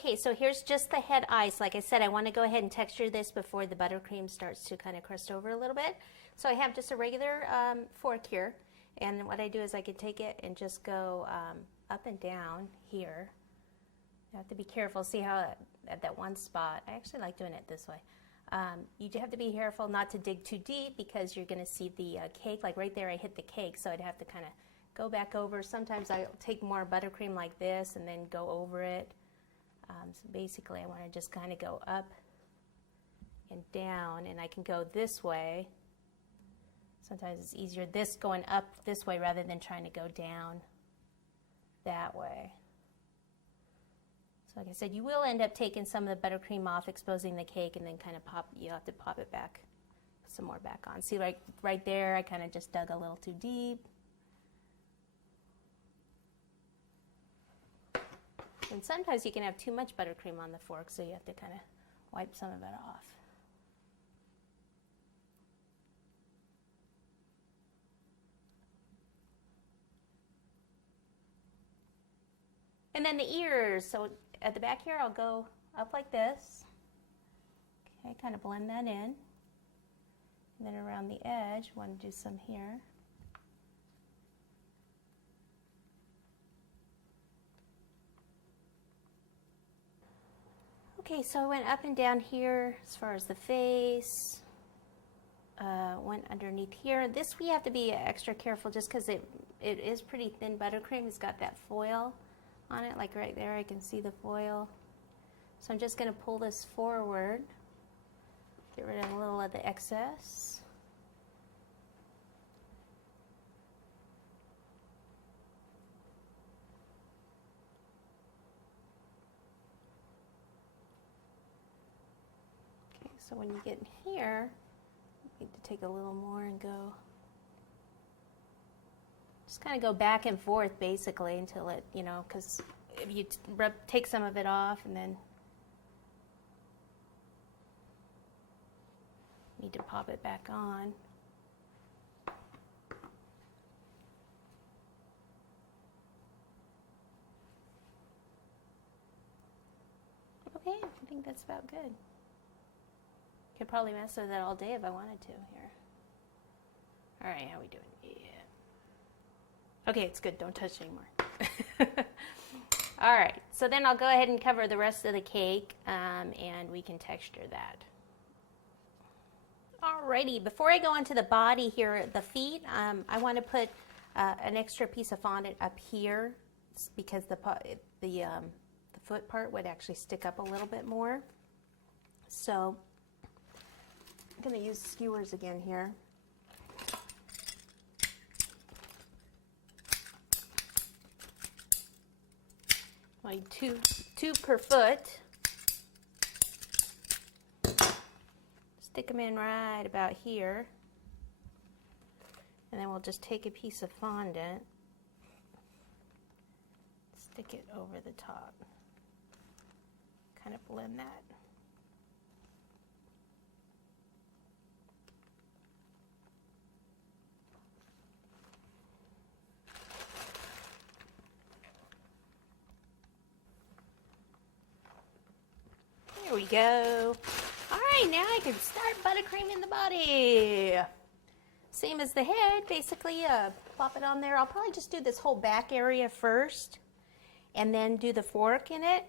Okay, so here's just the head ice. Like I said, I want to go ahead and texture this before the buttercream starts to kind of crust over a little bit. So I have just a regular fork here, and what I do is I can take it and just go up and down here. You have to be careful. See how at that one spot, I actually like doing it this way. You do have to be careful not to dig too deep because you're going to see the cake. Like right there, I hit the cake, so I'd have to kind of go back over. Sometimes I'll take more buttercream like this and then go over it. So basically, I want to just kind of go up and down, and I can go this way. Sometimes it's easier this going up this way rather than trying to go down that way. So like I said, you will end up taking some of the buttercream off, exposing the cake, and then kind of you'll have to pop it back, put some more back on. See, right there, I kind of just dug a little too deep. And sometimes you can have too much buttercream on the fork, so you have to kind of wipe some of it off. And then the ears. So at the back here, I'll go up like this. Okay, kind of blend that in. And then around the edge, I want to do some here. Okay, so I went up and down here as far as the face, went underneath here. This we have to be extra careful just because it is pretty thin buttercream. It's got that foil on it, like right there I can see the foil. So I'm just going to pull this forward, get rid of a little of the excess. So when you get in here, you need to take a little more and go, just kind of go back and forth basically until it, you know, because if you take some of it off and then need to pop it back on. Okay, I think that's about good. Could probably mess with that all day if I wanted to here. All right, how we doing? Yeah. Okay, it's good. Don't touch anymore. All right, so then I'll go ahead and cover the rest of the cake, and we can texture that. Alrighty, before I go into the body here, the feet, I want to put an extra piece of fondant up here because the foot part would actually stick up a little bit more. So I'm going to use skewers again here. Like two per foot. Stick them in right about here. And then we'll just take a piece of fondant, stick it over the top. Kind of blend that. There we go. All right, now I can start buttercreaming the body. Same as the head, basically plop it on there. I'll probably just do this whole back area first and then do the fork in it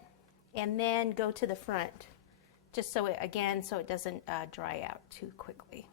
and then go to the front just so it, again, so it doesn't dry out too quickly.